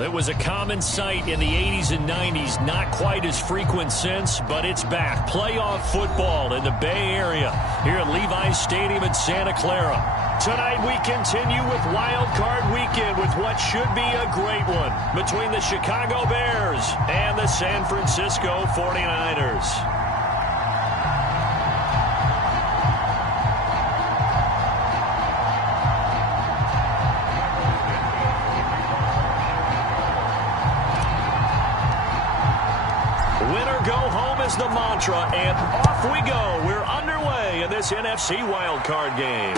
It was a common sight in the 80s and 90s, not quite as frequent since, but it's back. Playoff football in the Bay Area here at Levi's Stadium in Santa Clara. Tonight we continue with Wild Card Weekend with what should be a great one between the Chicago Bears and the San Francisco 49ers. The mantra, and off we go. We're underway in this NFC wildcard game.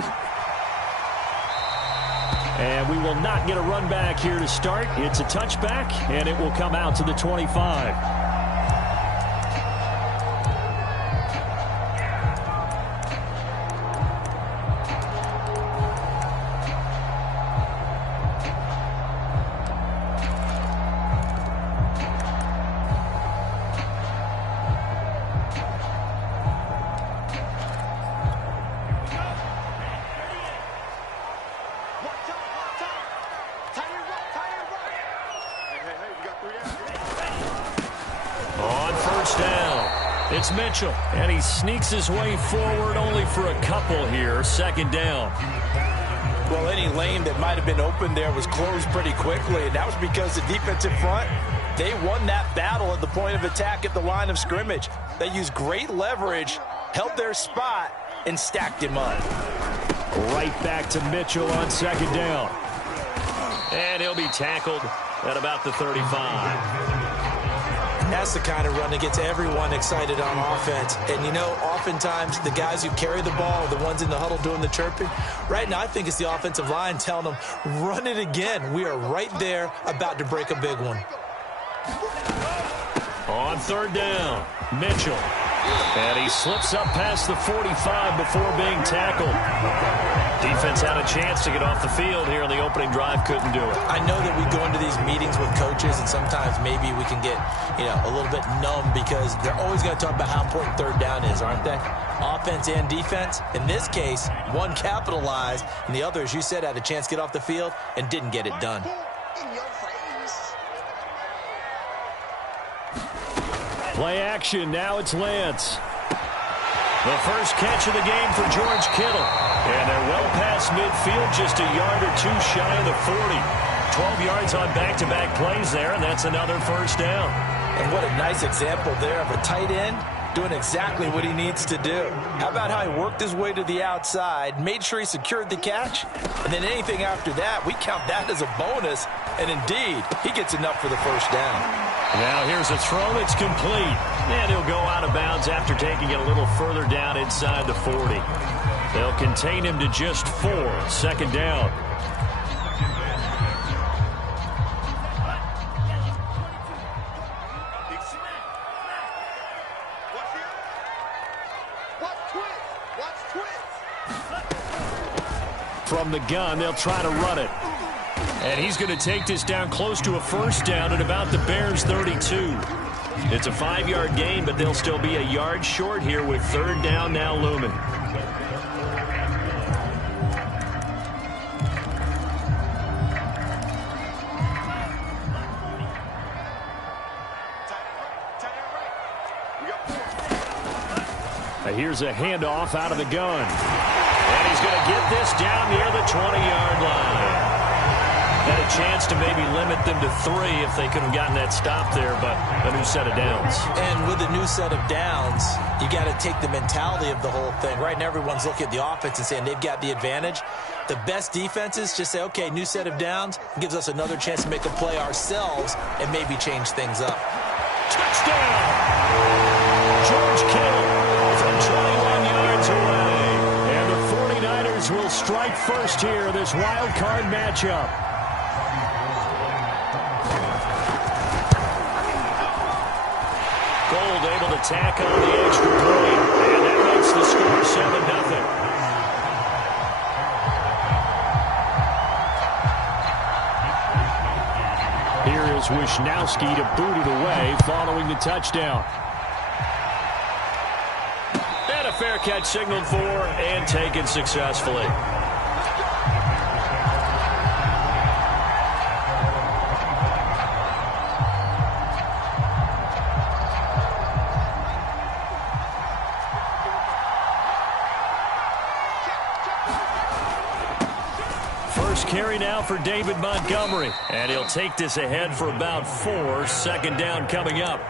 And we will not get a run back here to start. It's a touchback, and it will come out to the 25. It's Mitchell, and he sneaks his way forward only for a couple here. Second down. Well, any lane that might have been open there was closed pretty quickly, and that was because the defensive front, they won that battle at the point of attack at the line of scrimmage. They used great leverage, held their spot, and stacked him up. Right back to Mitchell on second down. And he'll be tackled at about the 35. That's the kind of run that gets everyone excited on offense. And, you know, oftentimes the guys who carry the ball are the ones in the huddle doing the chirping. Right now, I think it's the offensive line telling them, run it again. We are right there about to break a big one. On third down, Mitchell. And he slips up past the 45 before being tackled. Defense had a chance to get off the field here on the opening drive, couldn't do it. I know that we go into these meetings with coaches, and sometimes maybe we can get, a little bit numb because they're always going to talk about how important third down is, aren't they? Offense and defense. In this case, one capitalized, and the other, as you said, had a chance to get off the field and didn't get it done. Play action, now it's Lance. The first catch of the game for George Kittle. And they're well past midfield, just a yard or two shy of the 40. 12 yards on back-to-back plays there, and that's another first down. And what a nice example there of a tight end doing exactly what he needs to do. How about how he worked his way to the outside, made sure he secured the catch, and then anything after that, we count that as a bonus. And indeed, he gets enough for the first down. Now here's a throw that's complete. And he'll go out of bounds after taking it a little further down inside the 40. They'll contain him to just 4. Second down. From the gun, they'll try to run it. And he's going to take this down close to a first down at about the Bears' 32. It's a 5-yard gain, but they'll still be a yard short here with third down now looming. Here's a handoff out of the gun. And he's going to get this down near the 20-yard line. Had a chance to maybe limit them to 3 if they could have gotten that stop there, but a new set of downs. And with a new set of downs, you got to take the mentality of the whole thing. Right now, everyone's looking at the offense and saying they've got the advantage. The best defenses just say, okay, new set of downs gives us another chance to make a play ourselves and maybe change things up. Touchdown! George Kittle from 21 yards away. And the 49ers will strike first here in this wild card matchup. Gold able to tack on the extra point, and that makes the score 7-0. Here is Wisnowski to boot it away following the touchdown. And a fair catch signaled for and taken successfully. Carry now for David Montgomery, and he'll take this ahead for about 4. Second down coming up.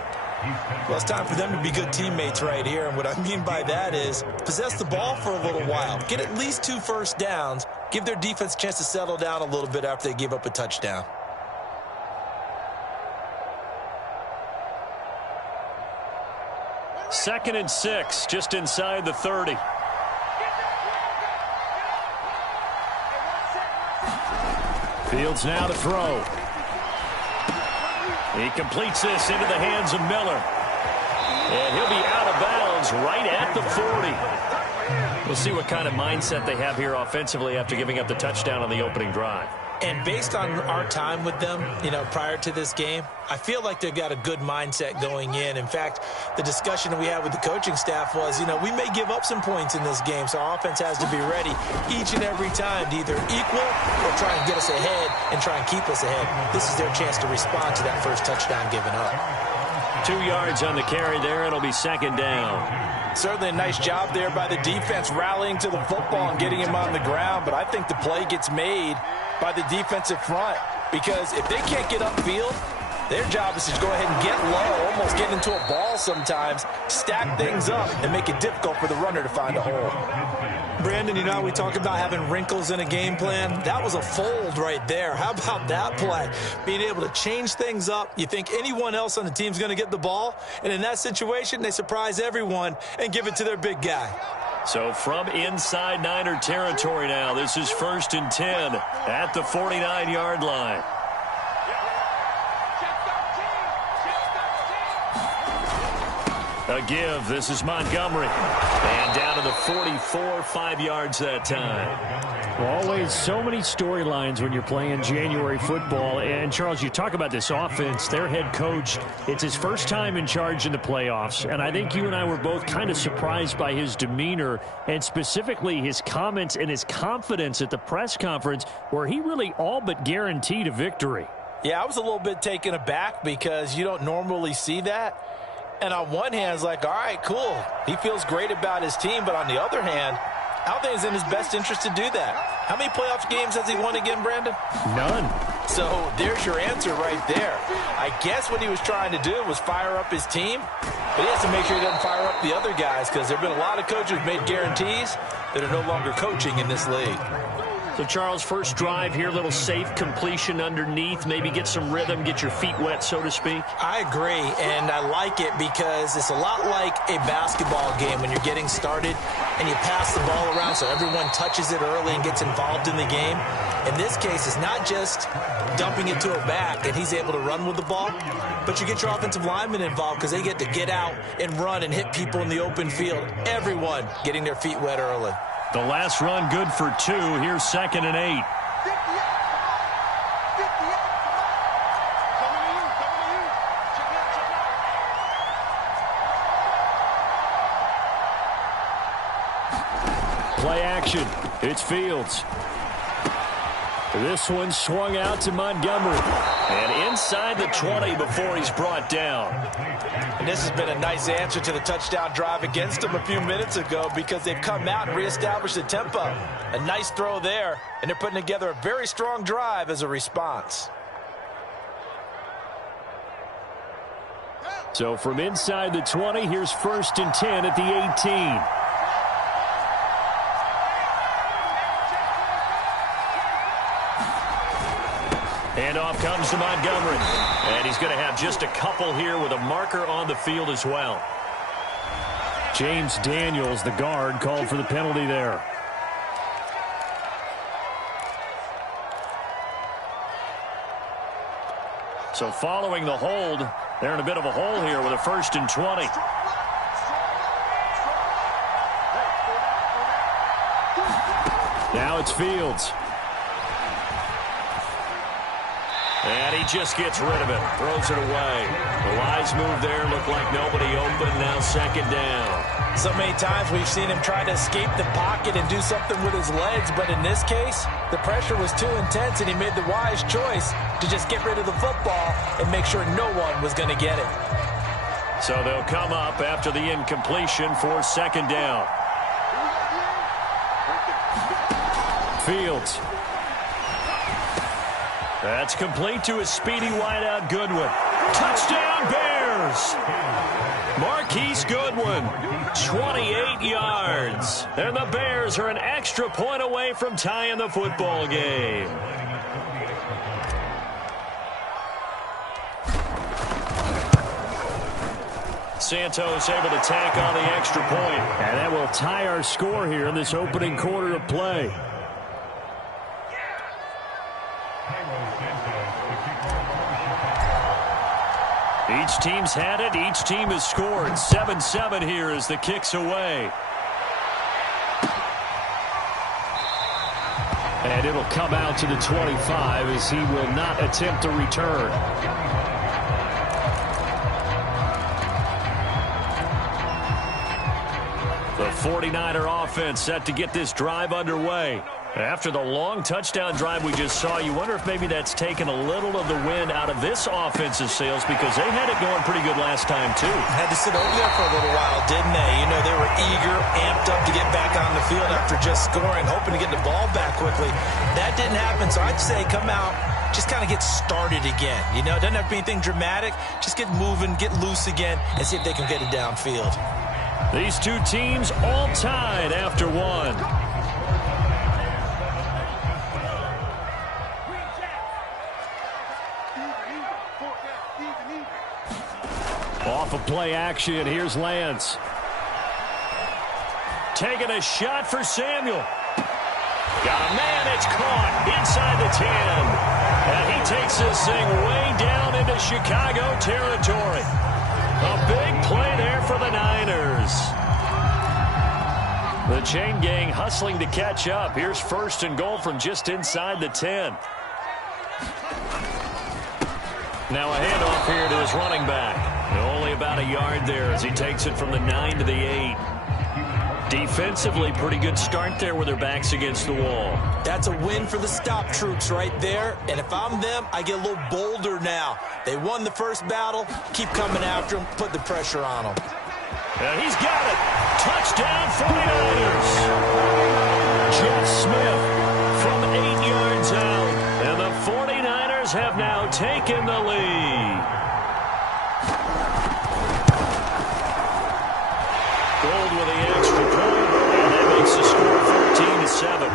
Well, it's time for them to be good teammates right here, and what I mean by that is possess the ball for a little while, get at least 2 first downs, give their defense a chance to settle down a little bit after they give up a touchdown. Second and 6, just inside the 30. Fields now to throw. He completes this into the hands of Miller. And he'll be out of bounds right at the 40. We'll see what kind of mindset they have here offensively after giving up the touchdown on the opening drive. And based on our time with them, prior to this game, I feel like they've got a good mindset going in. In fact, the discussion we had with the coaching staff was, we may give up some points in this game, so our offense has to be ready each and every time to either equal or try and get us ahead and try and keep us ahead. This is their chance to respond to that first touchdown given up. 2 yards on the carry there. It'll be second down. Certainly a nice job there by the defense rallying to the football and getting him on the ground, but I think the play gets made by the defensive front, because if they can't get upfield, their job is to go ahead and get low, almost get into a ball sometimes, stack things up, and make it difficult for the runner to find a hole. Brandon, how we talk about having wrinkles in a game plan? That was a fold right there. How about that play? Being able to change things up. You think anyone else on the team's going to get the ball, and in that situation, they surprise everyone and give it to their big guy. So from inside Niner territory now, this is 1st and 10 at the 49-yard line. A give. This is Montgomery. And down to the 44, 5 yards that time. Always so many storylines when you're playing January football. And, Charles, you talk about this offense, their head coach, it's his first time in charge in the playoffs. And I think you and I were both kind of surprised by his demeanor and specifically his comments and his confidence at the press conference where he really all but guaranteed a victory. Yeah, I was a little bit taken aback because you don't normally see that. And on one hand, it's like, all right, cool. He feels great about his team. But on the other hand, I don't think it's in his best interest to do that. How many playoff games has he won again, Brandon? None. So there's your answer right there. I guess what he was trying to do was fire up his team. But he has to make sure he doesn't fire up the other guys, because there have been a lot of coaches who made guarantees that are no longer coaching in this league. So, Charles, first drive here, little safe completion underneath, maybe get some rhythm, get your feet wet, so to speak. I agree, and I like it because it's a lot like a basketball game when you're getting started and you pass the ball around so everyone touches it early and gets involved in the game. In this case, it's not just dumping it to a back and he's able to run with the ball, but you get your offensive linemen involved because they get to get out and run and hit people in the open field. Everyone getting their feet wet early. The last run good for 2. Here's 2nd and 8. Play action. It's Fields. This one swung out to Montgomery. And inside the 20 before he's brought down. And this has been a nice answer to the touchdown drive against them a few minutes ago, because they've come out and reestablished the tempo. A nice throw there, and they're putting together a very strong drive as a response. So from inside the 20, here's 1st and 10 at the 18. Handoff comes to Montgomery. And he's going to have just a couple here with a marker on the field as well. James Daniels, the guard, called for the penalty there. So following the hold, They're in a bit of a hole here with a 1st and 20. Now it's Fields. And he just gets rid of it. Throws it away. The wise move there. Looked like nobody open. Now 2nd down. So many times we've seen him try to escape the pocket and do something with his legs. But in this case, the pressure was too intense, and he made the wise choice to just get rid of the football and make sure no one was going to get it. So they'll come up after the incompletion for 2nd down. Fields. That's complete to his speedy wideout Goodwin. Touchdown Bears! Marquise Goodwin, 28 yards. And the Bears are an extra point away from tying the football game. Santos able to tack on the extra point. And that will tie our score here in this opening quarter of play. Each team's had it. Each team has scored. 7-7 here as the kick's away. And it'll come out to the 25 as he will not attempt to return. The 49er offense set to get this drive underway. After the long touchdown drive we just saw, you wonder if maybe that's taken a little of the wind out of this offensive sails, because they had it going pretty good last time, too. Had to sit over there for a little while, didn't they? You know, they were eager, amped up to get back on the field after just scoring, hoping to get the ball back quickly. That didn't happen, so I'd say come out, just kind of get started again. You know, it doesn't have to be anything dramatic. Just get moving, get loose again, and see if they can get it downfield. These two teams all tied after one. Off of play action, here's Lance. Taking a shot for Samuel. Got a man, it's caught inside the 10. And he takes this thing way down into Chicago territory. A big play there for the Niners. The chain gang hustling to catch up. Here's 1st and goal from just inside the 10. Now a handoff here to his running back. Only about a yard there as he takes it from the 9 to the 8. Defensively, pretty good start there with their backs against the wall. That's a win for the stop troops right there. And if I'm them, I get a little bolder now. They won the first battle. Keep coming after them. Put the pressure on them. And he's got it. Touchdown 49ers. Jeff Smith from 8 yards out. And the 49ers have now taken the lead. Gold with the extra point, and that makes the score 14-7.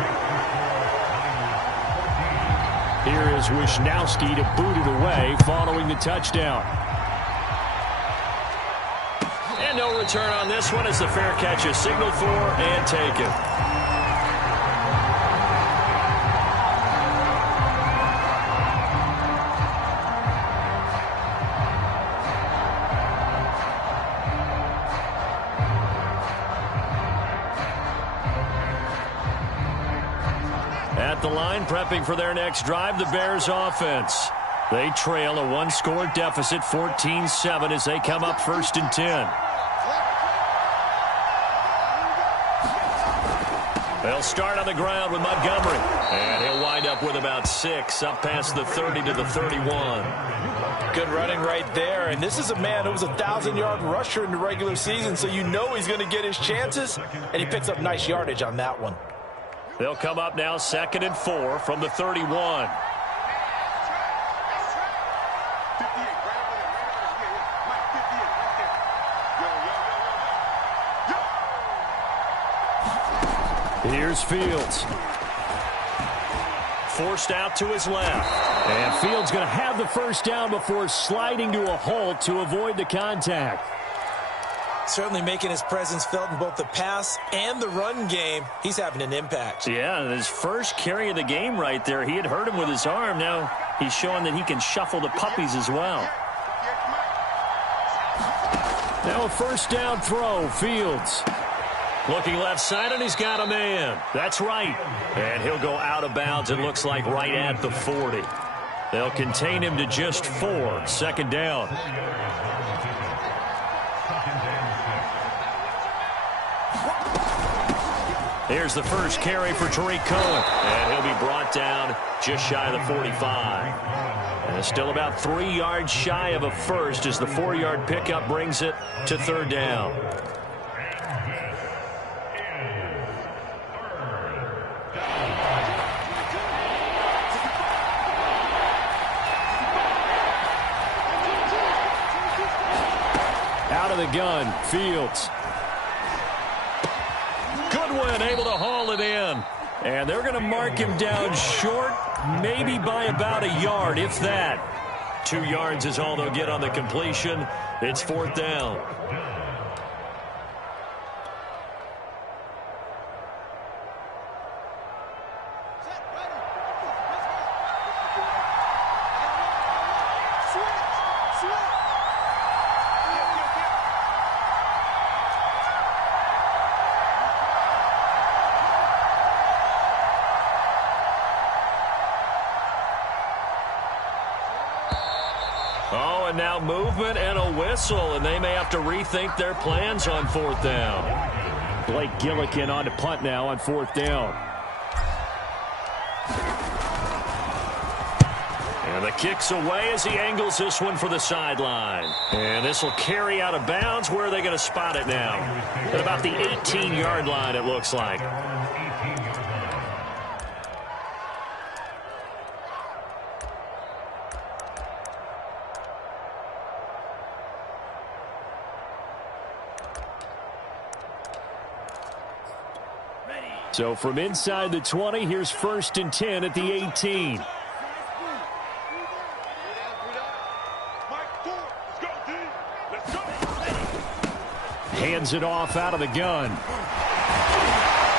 Here is Wisnowski to boot it away following the touchdown. And no return on this one as the fair catch is signaled for and taken. At the line, prepping for their next drive, the Bears offense. They trail a one-score deficit, 14-7, as they come up 1st and 10. They'll start on the ground with Montgomery. And he'll wind up with about 6, up past the 30 to the 31. Good running right there. And this is a man who was a 1,000-yard rusher in the regular season, so you know he's going to get his chances. And he picks up nice yardage on that one. They'll come up now 2nd and 4 from the 31. Here's Fields. Forced out to his left. And Fields going to have the 1st down before sliding to a halt to avoid the contact. Certainly making his presence felt in both the pass and the run game. He's having an impact. Yeah, his first carry of the game right there. He had hurt him with his arm. Now he's showing that he can shuffle the puppies as well. Now a first down throw, Fields. Looking left side, and he's got a man. That's right. And he'll go out of bounds, it looks like, right at the 40. They'll contain him to just 4. Second down. Here's the first carry for Tariq Cohen. And he'll be brought down just shy of the 45. And it's still about 3 yards shy of a first as the 4-yard pickup brings it to third down. Out of the gun, Fields. Goodwin able to haul it in. And they're going to mark him down short, maybe by about a yard, if that. 2 yards is all they'll get on the completion. It's fourth down. Oh, and now movement and a whistle, and they may have to rethink their plans on fourth down. Blake Gillikin on to punt now on fourth down. And the kick's away as he angles this one for the sideline. And this will carry out of bounds. Where are they going to spot it now? At about the 18-yard line, it looks like. So from inside the 20, here's 1st and 10 at the 18. Hands it off out of the gun.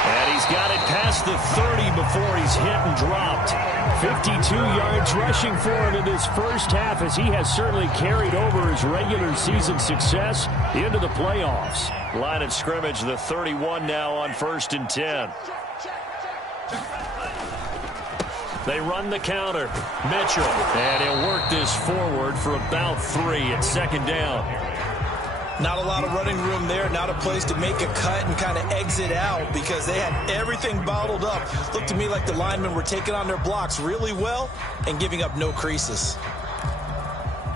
And he's got it past the 30 before he's hit and dropped. 52 yards rushing for him in this first half, as he has certainly carried over his regular season success into the playoffs. Line of scrimmage, the 31 now on 1st and 10. They run the counter. Mitchell. And he'll work this forward for about 3 at second down. Not a lot of running room there. Not a place to make a cut and kind of exit out because they had everything bottled up. Looked to me like the linemen were taking on their blocks really well and giving up no creases.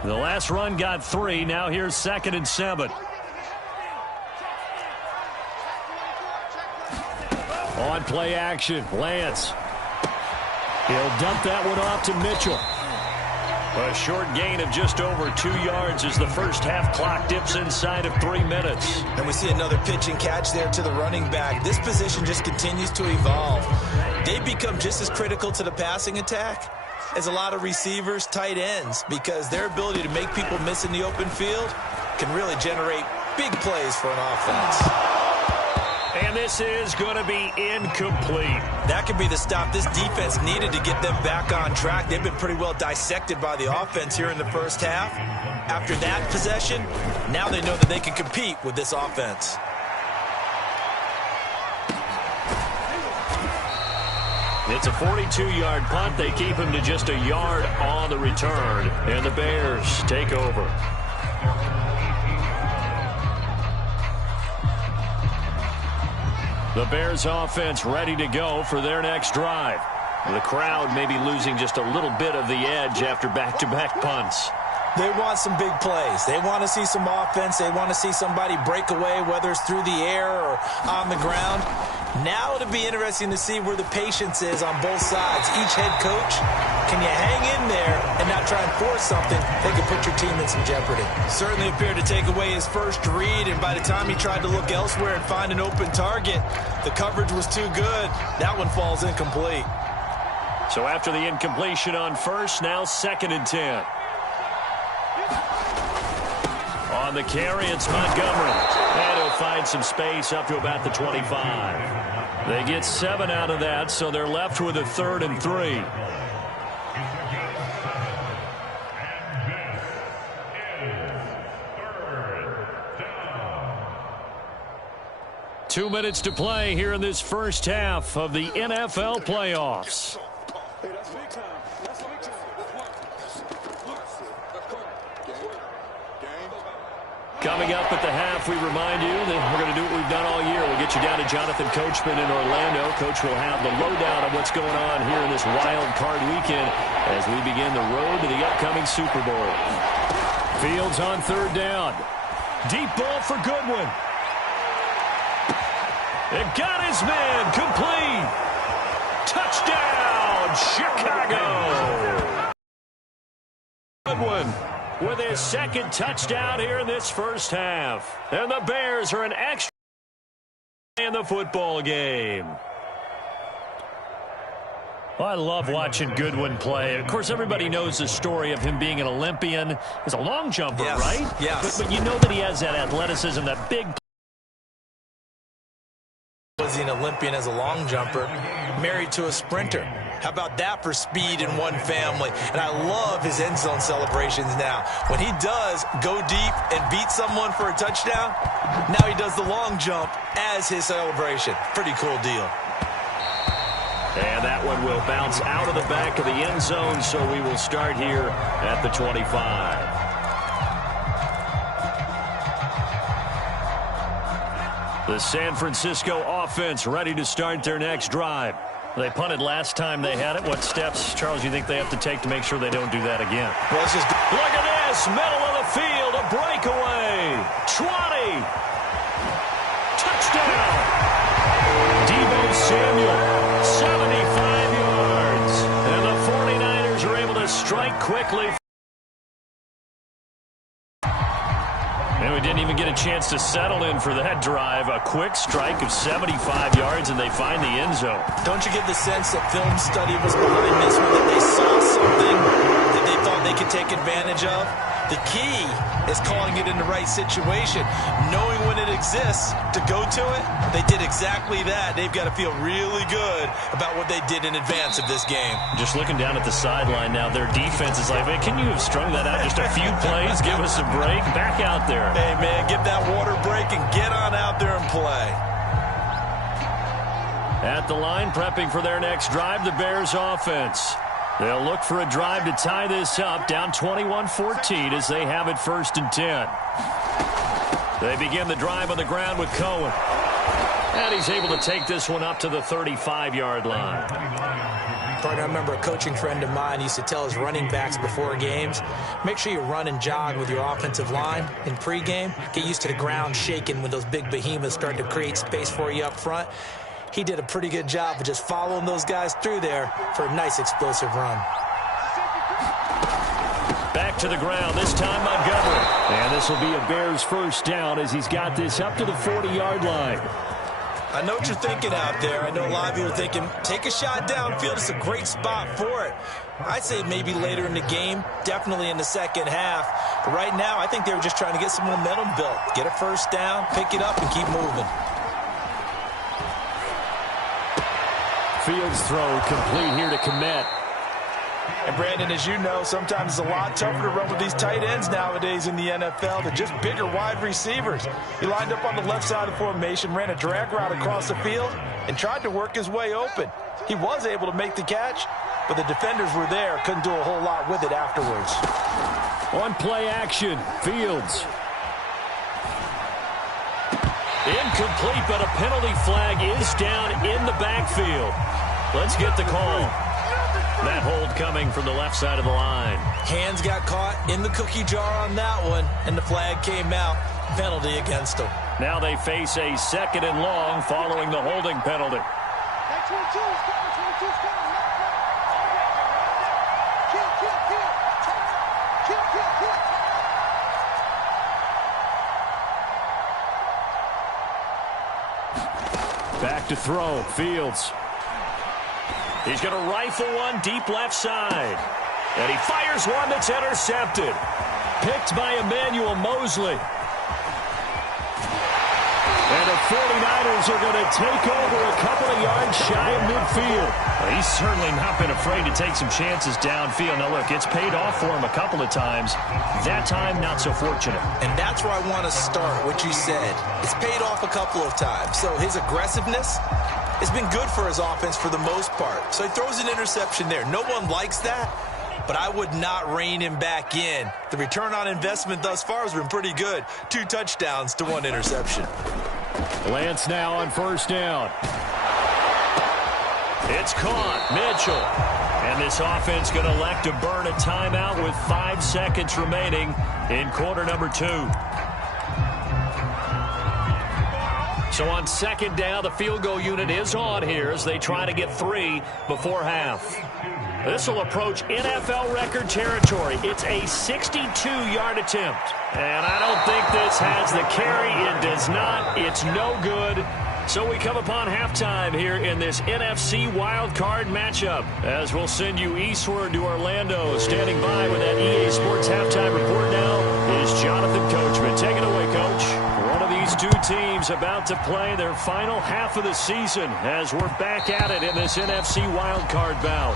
The last run got 3. Now here's 2nd and 7. On play action, Lance. He'll dump that one off to Mitchell. A short gain of just over 2 yards as the first half clock dips inside of 3 minutes. And we see another pitch and catch there to the running back. This position just continues to evolve. They become just as critical to the passing attack as a lot of receivers, tight ends, because their ability to make people miss in the open field can really generate big plays for an offense. And this is going to be incomplete. That could be the stop this defense needed to get them back on track. They've been pretty well dissected by the offense here in the first half. After that possession, now they know that they can compete with this offense. It's a 42-yard punt. They keep him to just a yard on the return. And the Bears take over. The Bears offense ready to go for their next drive. The crowd may be losing just a little bit of the edge after back-to-back punts. They want some big plays. They want to see some offense. They want to see somebody break away, whether it's through the air or on the ground. Now it'll be interesting to see where the patience is on both sides. Each head coach, can you hang in there and not try and force something that could put your team in some jeopardy? Certainly appeared to take away his first read, and by the time he tried to look elsewhere and find an open target, the coverage was too good. That one falls incomplete. So after the incompletion on first, now 2nd and 10. On the carry, it's Montgomery. And he'll find some space up to about the 25. They get 7 out of that, so they're left with a 3rd and 3. 2 minutes to play here in this first half of the NFL playoffs. Coming up at the half, we remind you that we're going to do what we've done all year. We'll get you down to Jonathan Coachman in Orlando. Coach will have the lowdown of what's going on here in this wild card weekend as we begin the road to the upcoming Super Bowl. Fields on third down. Deep ball for Goodwin. It got his man complete. Touchdown, Chicago. Goodwin with his second touchdown here in this first half. And the Bears are an extra in the football game. Well, I love watching Goodwin play. Of course, everybody knows the story of him being an Olympian. He's a long jumper, yes, right? Yes. But you know that he has that athleticism, that big. Was he an Olympian as a long jumper? Married to a sprinter. How about that for speed in one family? And I love his end zone celebrations now. When he does go deep and beat someone for a touchdown, now he does the long jump as his celebration. Pretty cool deal. And that one will bounce out of the back of the end zone, so we will start here at the 25. The San Francisco offense ready to start their next drive. They punted last time they had it. What steps, Charles, you think they have to take to make sure they don't do that again? Well, it's just look at this. Middle of the field. A breakaway. 20. Touchdown. Deebo Samuel. 75 yards. And the 49ers are able to strike quickly. And we didn't even get a chance to settle in for that drive. A quick strike of 75 yards, and they find the end zone. Don't you get the sense that film study was behind this one, that they saw something that they thought they could take advantage of? The key is calling it in the right situation, knowing when it exists to go to it. They did exactly that. They've got to feel really good about what they did in advance of this game. Just looking down at the sideline now, their defense is like, man, can you have strung that out just a few plays? Give us a break. Back out there. Hey, man, get that water break and get on out there and play. At the line, prepping for their next drive, the Bears offense. They'll look for a drive to tie this up, down 21-14 as they have it 1st and 10. They begin the drive on the ground with Cohen. And he's able to take this one up to the 35-yard line. Partner, I remember a coaching friend of mine used to tell his running backs before games, make sure you run and jog with your offensive line in pregame. Get used to the ground shaking when those big behemoths start to create space for you up front. He did a pretty good job of just following those guys through there for a nice explosive run. Back to the ground, this time Montgomery. And this will be a Bears first down as he's got this up to the 40-yard line. I know what you're thinking out there. I know a lot of you are thinking, take a shot downfield. It's a great spot for it. I'd say maybe later in the game, definitely in the second half. But right now, I think they were just trying to get some momentum built. Get a first down, pick it up, and keep moving. Fields throw complete here to Kmet. And Brandon, as you know, sometimes it's a lot tougher to run with these tight ends nowadays in the NFL. They're just bigger wide receivers. He lined up on the left side of the formation, ran a drag route across the field, and tried to work his way open. He was able to make the catch, but the defenders were there, couldn't do a whole lot with it afterwards. On play action, Fields. Incomplete, but a penalty flag is down in the backfield. Let's get the call. That hold coming from the left side of the line. Hands got caught in the cookie jar on that one, and the flag came out. Penalty against them. Now they face a 2nd and long following the holding penalty. Back to throw, Fields. He's going to rifle one deep left side. And he fires one that's intercepted. Picked by Emmanuel Mosley. And the 49ers are going to take over a couple of yards shy of midfield. Well, he's certainly not been afraid to take some chances downfield. Now, look, it's paid off for him a couple of times. That time, not so fortunate. And that's where I want to start, what you said. It's paid off a couple of times. So his aggressiveness has been good for his offense for the most part. So he throws an interception there. No one likes that, but I would not rein him back in. The return on investment thus far has been pretty good. 2 touchdowns to 1 interception. Lance now on first down. It's caught. Mitchell. And this offense going to elect to burn a timeout with 5 seconds remaining in quarter number 2. So on second down, the field goal unit is on here as they try to get 3 before half. This will approach NFL record territory. It's a 62-yard attempt. And I don't think this has the carry. It does not. It's no good. So we come upon halftime here in this NFC wildcard matchup. As we'll send you eastward to Orlando. Standing by with that EA Sports halftime report now is Jonathan Coachman. Take it away, Coach. One of these 2 teams about to play their final half of the season as we're back at it in this NFC wildcard bout.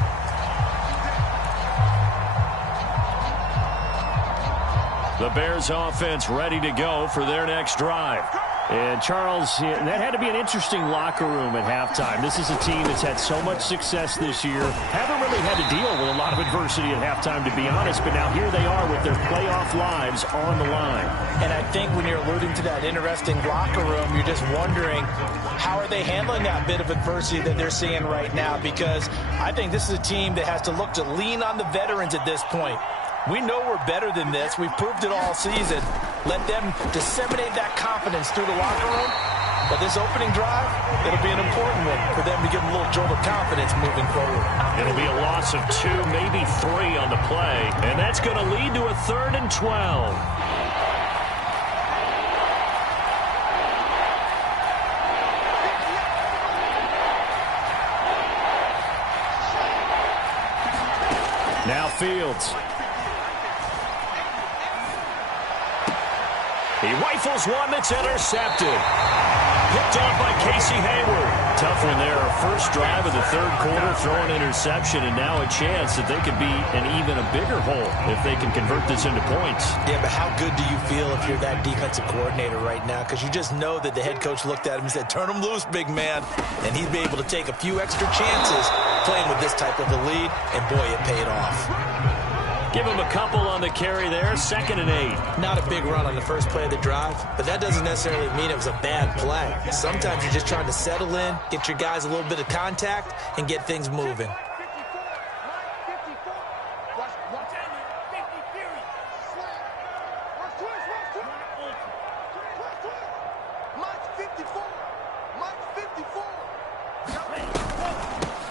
The Bears offense ready to go for their next drive. And, Charles, that had to be an interesting locker room at halftime. This is a team that's had so much success this year. Haven't really had to deal with a lot of adversity at halftime, to be honest. But now here they are with their playoff lives on the line. And I think when you're alluding to that interesting locker room, you're just wondering how are they handling that bit of adversity that they're seeing right now? Because I think this is a team that has to look to lean on the veterans at this point. We know we're better than this. We've proved it all season. Let them disseminate that confidence through the locker room. But this opening drive, it'll be an important one for them to give them a little jolt of confidence moving forward. It'll be a loss of 2, maybe 3 on the play. And that's going to lead to a 3rd and 12. Now Fields. He rifles one that's intercepted. Picked off by Casey Hayward. Tough one there. First drive of the 3rd quarter, throwing interception, and now a chance that they could be in even a bigger hole if they can convert this into points. Yeah, but how good do you feel if you're that defensive coordinator right now? Because you just know that the head coach looked at him and said, turn him loose, big man. And he'd be able to take a few extra chances playing with this type of a lead, and boy, it paid off. Give him a couple on the carry there, 2nd and 8. Not a big run on the first play of the drive, but that doesn't necessarily mean it was a bad play. Sometimes you're just trying to settle in, get your guys a little bit of contact, and get things moving.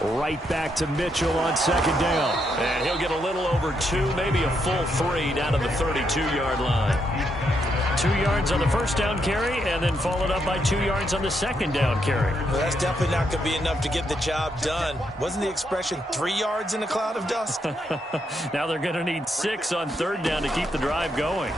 Right back to Mitchell on 2nd down. And he'll get a little over 2, maybe a full 3 down to the 32-yard line. 2 yards on the first down carry, and then followed up by 2 yards on the 2nd down carry. Well, that's definitely not going to be enough to get the job done. Wasn't the expression 3 yards in a cloud of dust? Now they're going to need 6 on 3rd down to keep the drive going.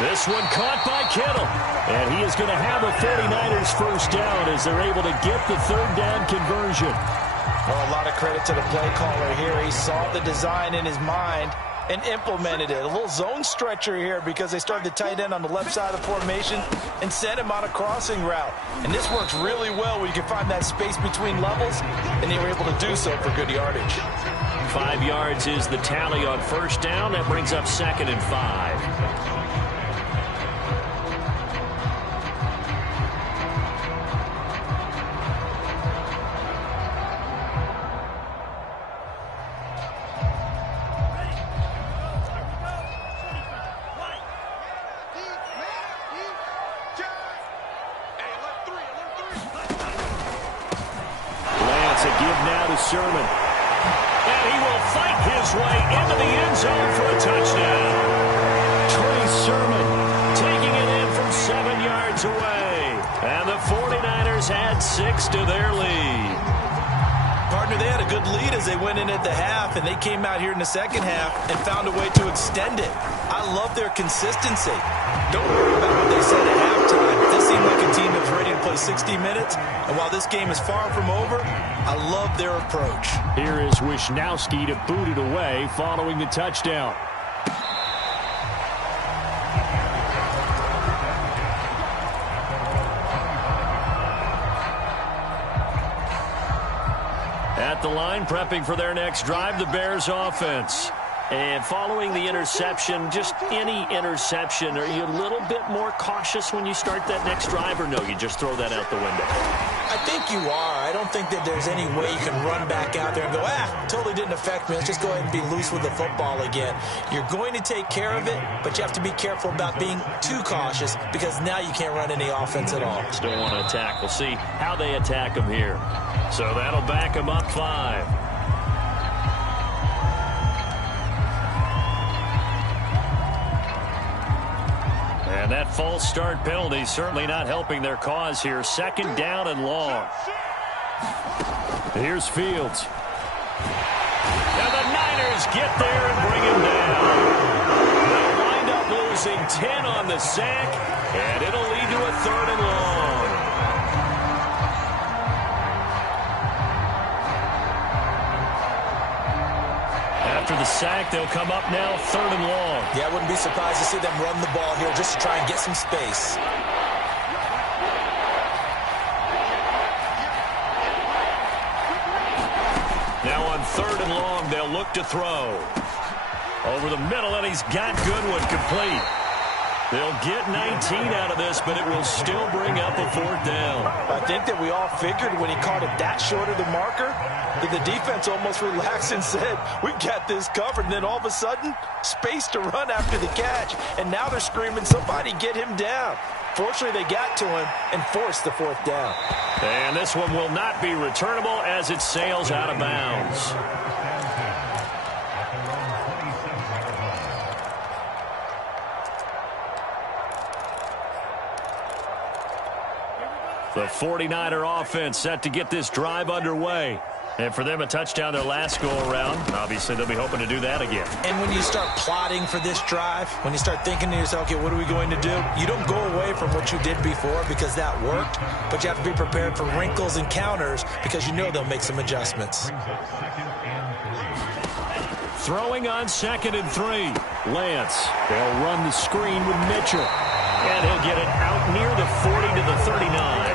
This one caught by Kittle. And he is going to have a 49ers first down as they're able to get the 3rd down conversion. Well, a lot of credit to the play caller here. He saw the design in his mind and implemented it. A little zone stretcher here because they started the tight end on the left side of the formation and sent him on a crossing route. And this works really well when you can find that space between levels, and they were able to do so for good yardage. 5 yards is the tally on first down. That brings up 2nd and 5. Sermon. And he will fight his way into the end zone for a touchdown. Trey Sermon taking it in from 7 yards away. And the 49ers add 6 to their lead. Partner, they had a good lead as they went in at the half, and they came out here in the second half and found a way to extend it. I love their consistency. Don't worry about what they said at halftime. This seemed like a team that was ready to play 60 minutes, and while this game is far from over, I love their approach. Here is Wisnowski to boot it away following the touchdown. At the line, prepping for their next drive, the Bears offense. And following the interception, just any interception, are you a little bit more cautious when you start that next drive, or no, you just throw that out the window? I think you are. I don't think that there's any way you can run back out there and go, totally didn't affect me. Let's just go ahead and be loose with the football again. You're going to take care of it, but you have to be careful about being too cautious because now you can't run any offense at all. Still want to attack. We'll see how they attack them here. So that'll back them up 5. And that false start penalty certainly not helping their cause here. 2nd down and long. Here's Fields. And the Niners get there and bring him down. They'll wind up losing 10 on the sack, and it'll lead to a 3rd and long. After the sack, they'll come up now 3rd and long. Yeah, I wouldn't be surprised to see them run the ball here just to try and get some space. Now on 3rd and long, they'll look to throw. Over the middle, and he's got Goodwin complete. They'll get 19 out of this, but it will still bring up a 4th down. I think that we all figured when he caught it that short of the marker that the defense almost relaxed and said, we got this covered. And then all of a sudden, space to run after the catch. And now they're screaming, somebody get him down. Fortunately, they got to him and forced the 4th down. And this one will not be returnable as it sails out of bounds. The 49er offense set to get this drive underway. And for them, a touchdown their last go-around. Obviously, they'll be hoping to do that again. And when you start plotting for this drive, when you start thinking to yourself, okay, what are we going to do? You don't go away from what you did before because that worked, but you have to be prepared for wrinkles and counters because you know they'll make some adjustments. Throwing on 2nd and 3. Lance. They'll run the screen with Mitchell. And he'll get it out near the 40 to the 39.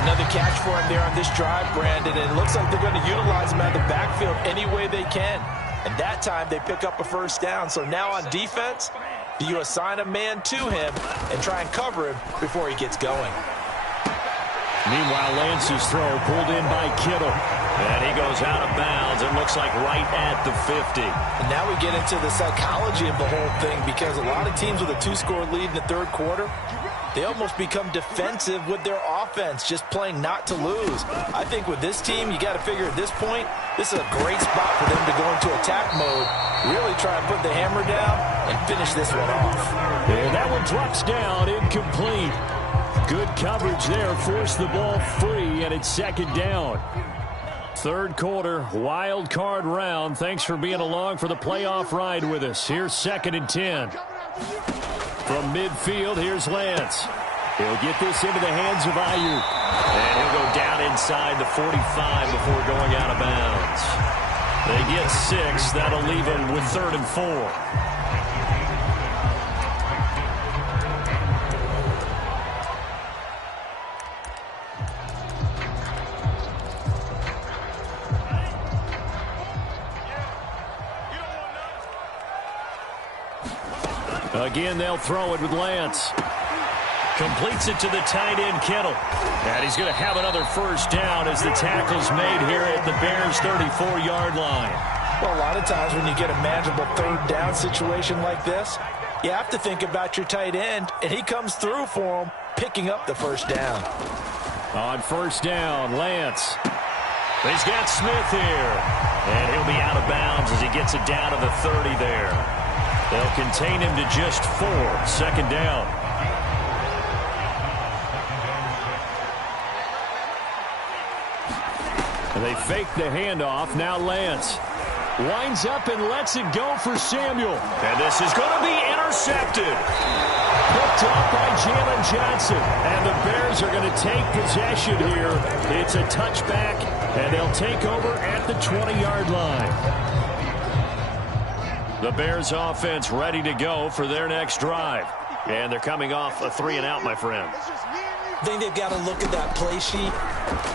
Another catch for him there on this drive, Brandon, and it looks like they're going to utilize him out of the backfield any way they can. And that time they pick up a 1st down. So now on defense, do you assign a man to him and try and cover him before he gets going? Meanwhile, Lance's throw pulled in by Kittle. And he goes out of bounds. It looks like right at the 50. And now we get into the psychology of the whole thing because a lot of teams with a 2-score lead in the 3rd quarter, they almost become defensive with their offense, just playing not to lose. I think with this team, you got to figure at this point, this is a great spot for them to go into attack mode, really try and put the hammer down and finish this one off. And that one drops down, incomplete. Good coverage there, forced the ball free, and it's 2nd down. 3rd quarter, wild card round. Thanks for being along for the playoff ride with us. Here's 2nd and 10. From midfield, here's Lance. He'll get this into the hands of Ayuk. And he'll go down inside the 45 before going out of bounds. They get 6. That'll leave them with 3rd and 4. Again, they'll throw it with Lance. Completes it to the tight end, Kittle. And he's going to have another 1st down as the tackle's made here at the Bears' 34-yard line. Well, a lot of times when you get a manageable 3rd down situation like this, you have to think about your tight end, and he comes through for him, picking up the 1st down. On 1st down, Lance. He's got Smith here. And he'll be out of bounds as he gets it down to the 30 there. They'll contain him to just 4. 2nd down. They fake the handoff. Now Lance winds up and lets it go for Samuel. And this is going to be intercepted. Picked up by Jalen Johnson. And the Bears are going to take possession here. It's a touchback, and they'll take over at the 20-yard line. The Bears offense ready to go for their next drive. And they're coming off a 3-and-out, my friend. I think they've got to look at that play sheet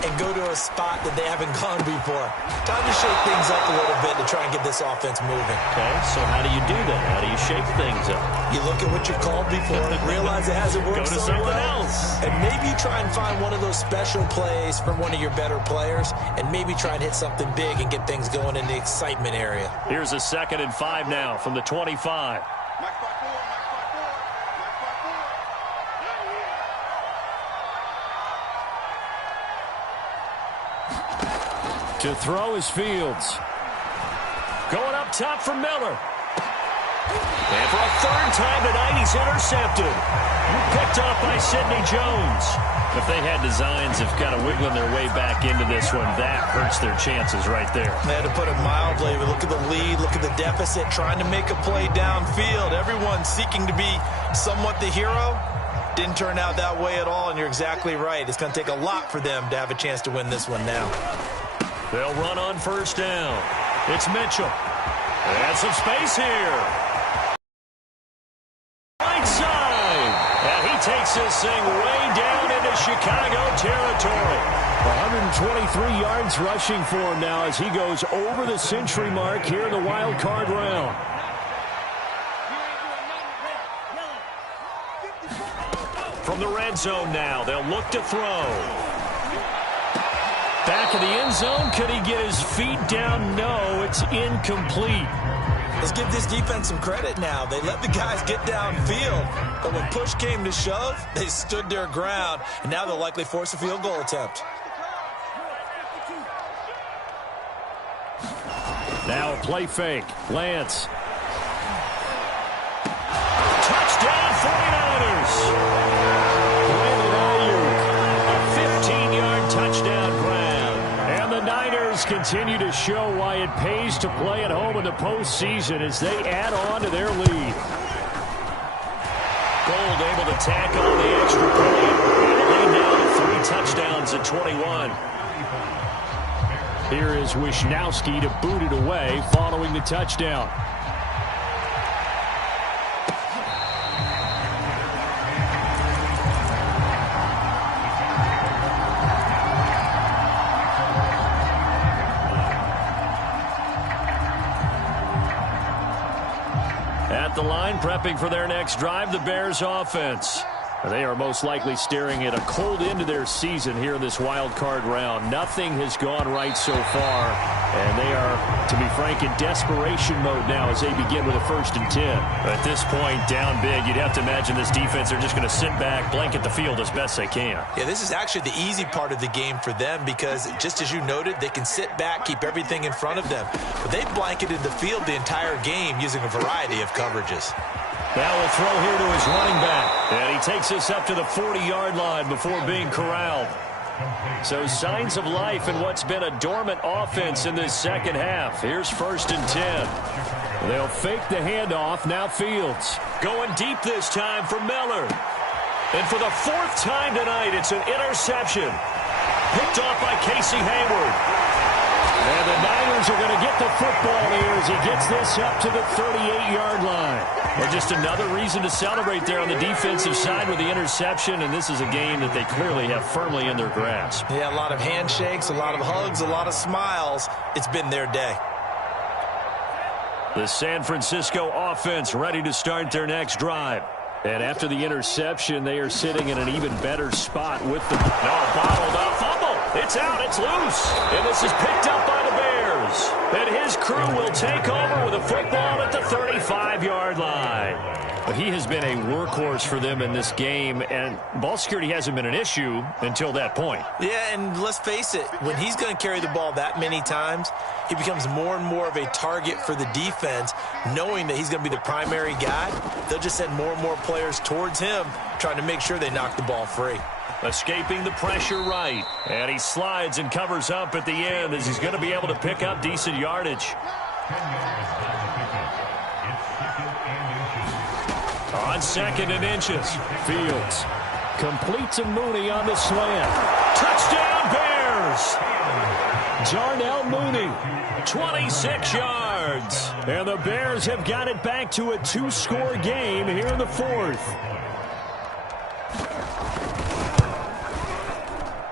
and go to a spot that they haven't gone before. Time to shake things up a little bit to try and get this offense moving. Okay, so how do you do that? How do you shake things up? You look at what you're called before, realize it hasn't worked so well, and maybe try and find one of those special plays from one of your better players, and maybe try and hit something big and get things going in the excitement area. Here's a 2nd and 5 now from the 25. To throw is Fields. Going up top for Miller. And for a 3rd time tonight, he's intercepted. Picked off by Sidney Jones. If they had designs of kind of wiggling their way back into this one, that hurts their chances right there. They had to put it mildly. Look at the lead, look at the deficit, trying to make a play downfield. Everyone seeking to be somewhat the hero. Didn't turn out that way at all, and you're exactly right. It's going to take a lot for them to have a chance to win this one now. They'll run on 1st down. It's Mitchell. And some space here. Right side. And he takes this thing way down into Chicago territory. 123 yards rushing for him now as he goes over the century mark here in the wild card round. From the red zone now, they'll look to throw. Back of the end zone. Could he get his feet down? No, it's incomplete. Let's give this defense some credit now. They let the guys get downfield, but when push came to shove, they stood their ground, and now they'll likely force a field goal attempt. Now a play fake. Lance. Touchdown 49ers. Touchdown grab. And the Niners continue to show why it pays to play at home in the postseason as they add on to their lead. Gold able to tack on the extra point. And lead now to 3 touchdowns at 21. Here is Wisnowski to boot it away following the touchdown. The line prepping for their next drive, the Bears offense. They are most likely staring at a cold end to their season here in this wild card round. Nothing has gone right so far, and they are, to be frank, in desperation mode now as they begin with a 1st and 10. At this point, down big, you'd have to imagine this defense are just going to sit back, blanket the field as best they can. Yeah, this is actually the easy part of the game for them because, just as you noted, they can sit back, keep everything in front of them. But they've blanketed the field the entire game using a variety of coverages. Now we'll throw here to his running back. And he takes us up to the 40-yard line before being corralled. So signs of life in what's been a dormant offense in this 2nd half. Here's 1st and 10. They'll fake the handoff. Now Fields. Going deep this time for Miller. And for the 4th time tonight, it's an interception. Picked off by Casey Hayward. And the Niners are going to get the football here as he gets this up to the 38-yard line. And just another reason to celebrate there on the defensive side with the interception, and this is a game that they clearly have firmly in their grasp. Yeah, a lot of handshakes, a lot of hugs, a lot of smiles. It's been their day. The San Francisco offense ready to start their next drive. And after the interception, they are sitting in an even better spot with the bottled up fumble. It's out. It's loose. And this is picked up by the Bears. And his crew will take over with a football at the 35-yard line. But he has been a workhorse for them in this game, and ball security hasn't been an issue until that point. Yeah, and let's face it, when he's going to carry the ball that many times, he becomes more and more of a target for the defense, knowing that he's going to be the primary guy. They'll just send more and more players towards him, trying to make sure they knock the ball free. Escaping the pressure right. And he slides and covers up at the end as he's going to be able to pick up decent yardage. On 2nd and inches. Fields complete to Mooney on the slant. Touchdown Bears! Darnell Mooney, 26 yards. And the Bears have got it back to a 2-score game here in the 4th.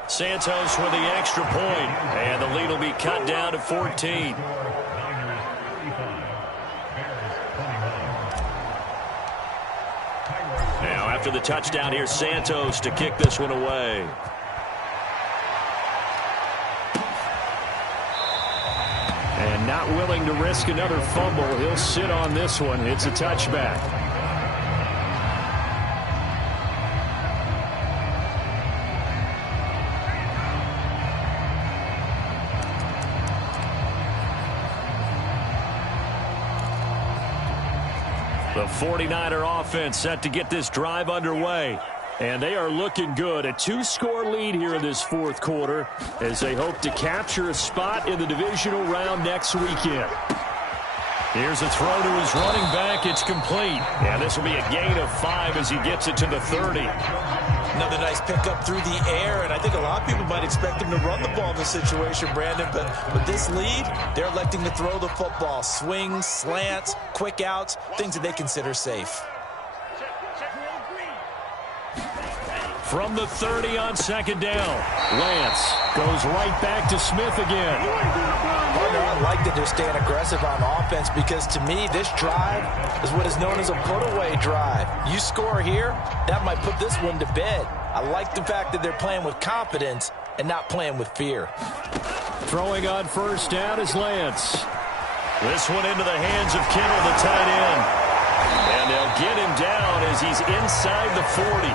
Santos with the extra point, and the lead will be cut down to 14. Now after the touchdown, here's Santos to kick this one away. And not willing to risk another fumble, he'll sit on this one. It's a touchback. The 49er offense set to get this drive underway. And they are looking good. A 2-score lead here in this 4th quarter as they hope to capture a spot in the divisional round next weekend. Here's a throw to his running back. It's complete. And this will be a gain of 5 as he gets it to the 30. Another nice pickup through the air, and I think a lot of people might expect him to run the ball in this situation, Brandon, but with this lead, they're electing to throw the football. Swings, slants, quick outs, things that they consider safe. From the 30 on 2nd down, Lance goes right back to Smith again. Partner, I like that they're staying aggressive on offense because to me, this drive is what is known as a put-away drive. You score here, that might put this one to bed. I like the fact that they're playing with confidence and not playing with fear. Throwing on 1st down is Lance. This one into the hands of Kittle, the tight end. And they'll get him down as he's inside the 40.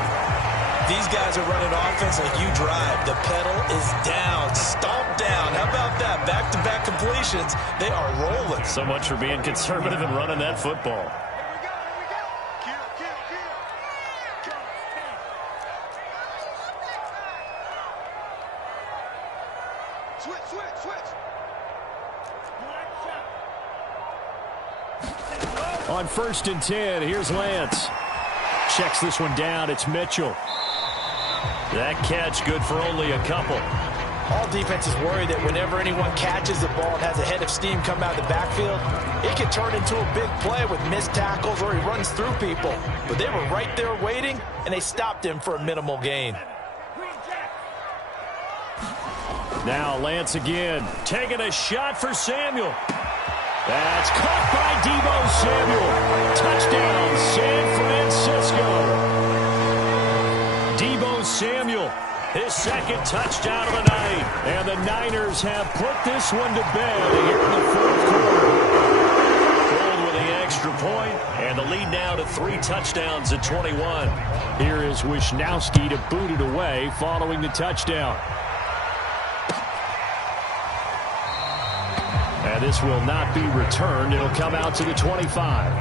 These guys are running offense like you drive. The pedal is down, stomp down. How about that? Back-to-back completions. They are rolling. So much for being conservative and running that football. On 1st and 10, here's Lance. Checks this one down. It's Mitchell. That catch good for only a couple. All defenses worry that whenever anyone catches the ball and has a head of steam come out of the backfield, it can turn into a big play with missed tackles or he runs through people. But they were right there waiting, and they stopped him for a minimal gain. Now Lance again, taking a shot for Samuel. That's caught by Deebo Samuel. Touchdown, San Francisco. Deebo Samuel, his 2nd touchdown of the night. And the Niners have put this one to bed here in the 4th quarter. Gold with the extra point, and the lead now to 3 touchdowns at 21. Here is Wisnowski to boot it away following the touchdown. And this will not be returned. It'll come out to the 25.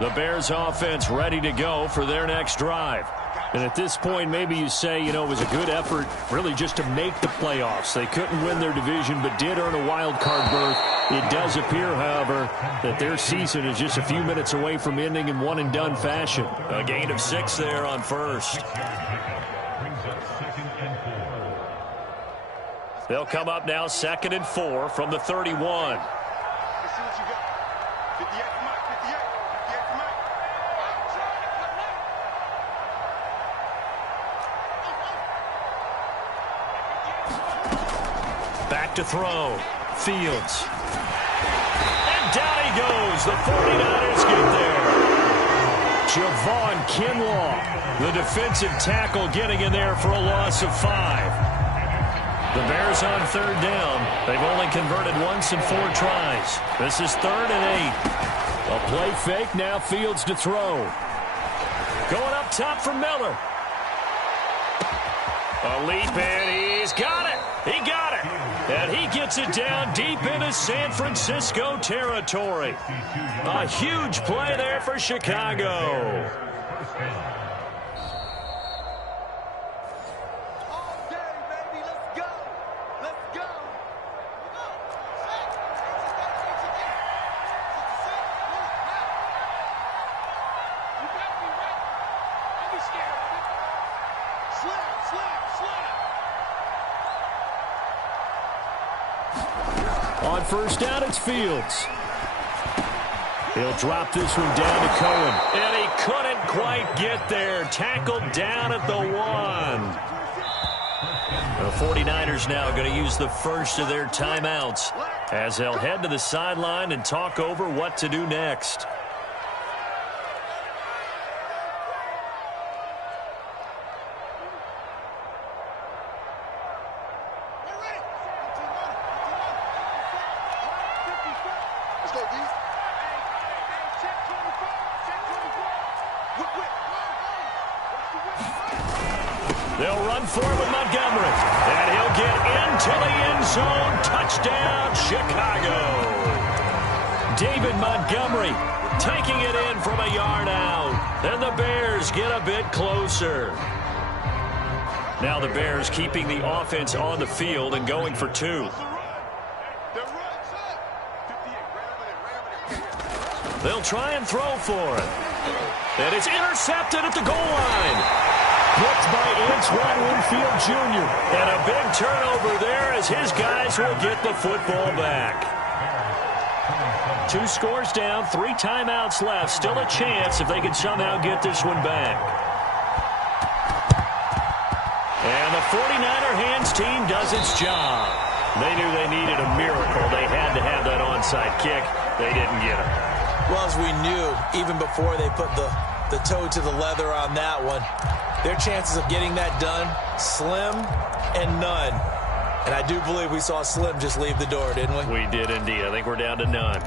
The Bears offense ready to go for their next drive. And at this point, maybe you say, you know, it was a good effort really just to make the playoffs. They couldn't win their division but did earn a wild card berth. It does appear, however, that their season is just a few minutes away from ending in one-and-done fashion. A gain of 6 there on 1st. They'll come up now 2nd and 4 from the 31. Back to throw. Fields. And down he goes. The 49ers get there. Javon Kinlaw, the defensive tackle, getting in there for a loss of 5. The Bears on 3rd down. They've only converted once in 4 tries. This is 3rd and 8. A play fake, now Fields to throw. Going up top for Miller. A leap in, he's got it. He got it. And he gets it down deep into San Francisco territory. A huge play there for Chicago. On first down, it's Fields. He'll drop this one down to Cohen. And he couldn't quite get there. Tackled down at the 1. The 49ers now going to use the first of their timeouts as they'll head to the sideline and talk over what to do next. They'll run for it with Montgomery. And he'll get into the end zone. Touchdown, Chicago. David Montgomery taking it in from a yard out. And the Bears get a bit closer. Now the Bears keeping the offense on the field and going for 2. They'll try and throw for it. And it's intercepted at the goal line. Blocked by Antoine Winfield Jr. And a big turnover there as his guys will get the football back. 2 scores down, 3 timeouts left. Still a chance if they can somehow get this one back. And the 49er hands team does its job. They knew they needed a miracle. They had to have that onside kick. They didn't get it. Well, as we knew, even before they put the toe to the leather on that one, their chances of getting that done, slim and none. And I do believe we saw Slim just leave the door, didn't we? We did indeed. I think we're down to none.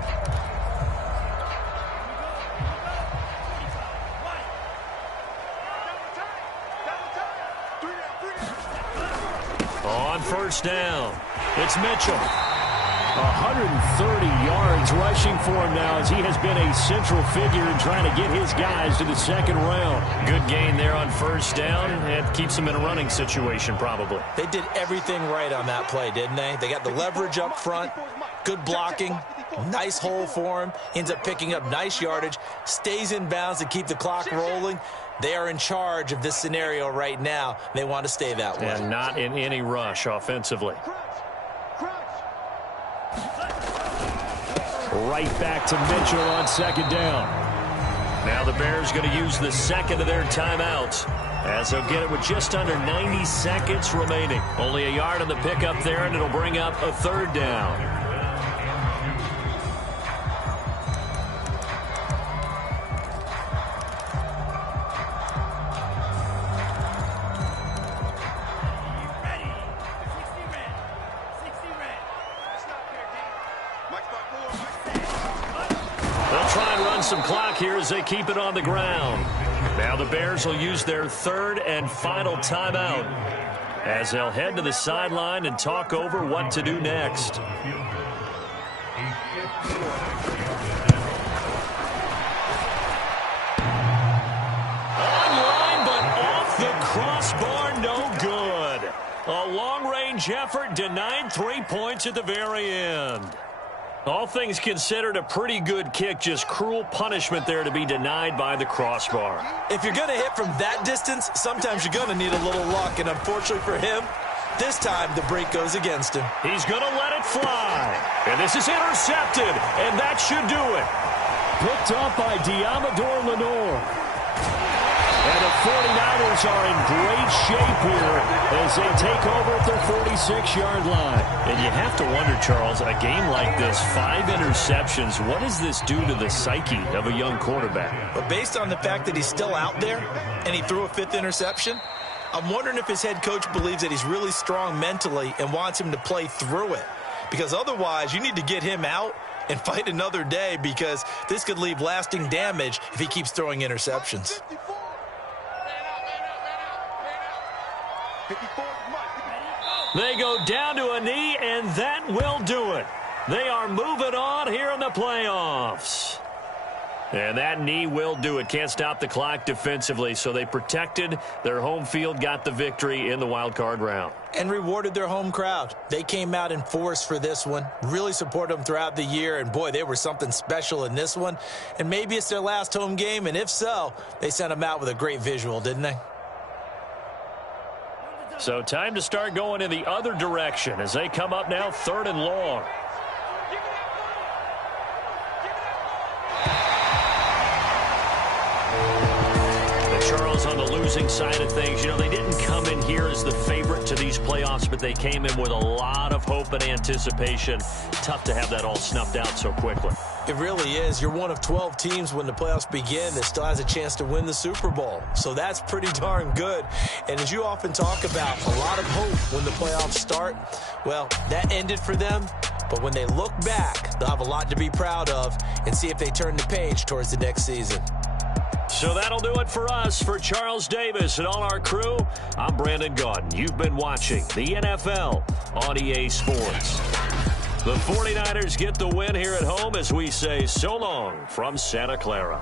On first down, it's Mitchell. 130 yards rushing for him now as he has been a central figure in trying to get his guys to the second round. Good gain there on first down. It keeps him in a running situation probably. They did everything right on that play, didn't they? They got the leverage up front, good blocking, nice hole for him, ends up picking up nice yardage, stays in bounds to keep the clock rolling. They are in charge of this scenario right now. They want to stay that way. And not in any rush offensively. Right back to Mitchell on second down. Now the Bears going to use the second of their timeouts as they'll get it with just under 90 seconds remaining. Only a yard on the pickup there, and it'll bring up a third down. Some clock here as they keep it on the ground. Now the Bears will use their third and final timeout as they'll head to the sideline and talk over what to do next. Online, but off the crossbar, no good. A long-range effort denied 3 points at the very end. All things considered, a pretty good kick, just cruel punishment there to be denied by the crossbar. If you're going to hit from that distance, sometimes you're going to need a little luck, and unfortunately for him, this time the break goes against him. He's going to let it fly, and this is intercepted, and that should do it. Picked up by Diamador Lenore. And the 49ers are in great shape here as they take over at their 46-yard line. And you have to wonder, Charles, a game like this, 5 interceptions, what does this do to the psyche of a young quarterback? But based on the fact that he's still out there and he threw a 5th interception, I'm wondering if his head coach believes that he's really strong mentally and wants him to play through it. Because otherwise, you need to get him out and fight another day, because this could leave lasting damage if he keeps throwing interceptions. They go down to a knee, and that will do it. They are moving on here in the playoffs. And that knee will do it. Can't stop the clock defensively, so they protected their home field, got the victory in the wild card round. And rewarded their home crowd. They came out in force for this one, really supported them throughout the year, and boy, they were something special in this one. And maybe it's their last home game, and if so, they sent them out with a great visual, didn't they? So time to start going in the other direction as they come up now 3rd and long. Charles, on the losing side of things, you know, they didn't come in here as the favorite to these playoffs, but they came in with a lot of hope and anticipation. Tough to have that all snuffed out so quickly. It really is. You're one of 12 teams when the playoffs begin that still has a chance to win the Super Bowl. So that's pretty darn good. And as you often talk about, a lot of hope when the playoffs start. Well, that ended for them. But when they look back, they'll have a lot to be proud of and see if they turn the page towards the next season. So that'll do it for us. For Charles Davis and all our crew, I'm Brandon Gaudin. You've been watching the NFL on EA Sports. The 49ers get the win here at home as we say so long from Santa Clara.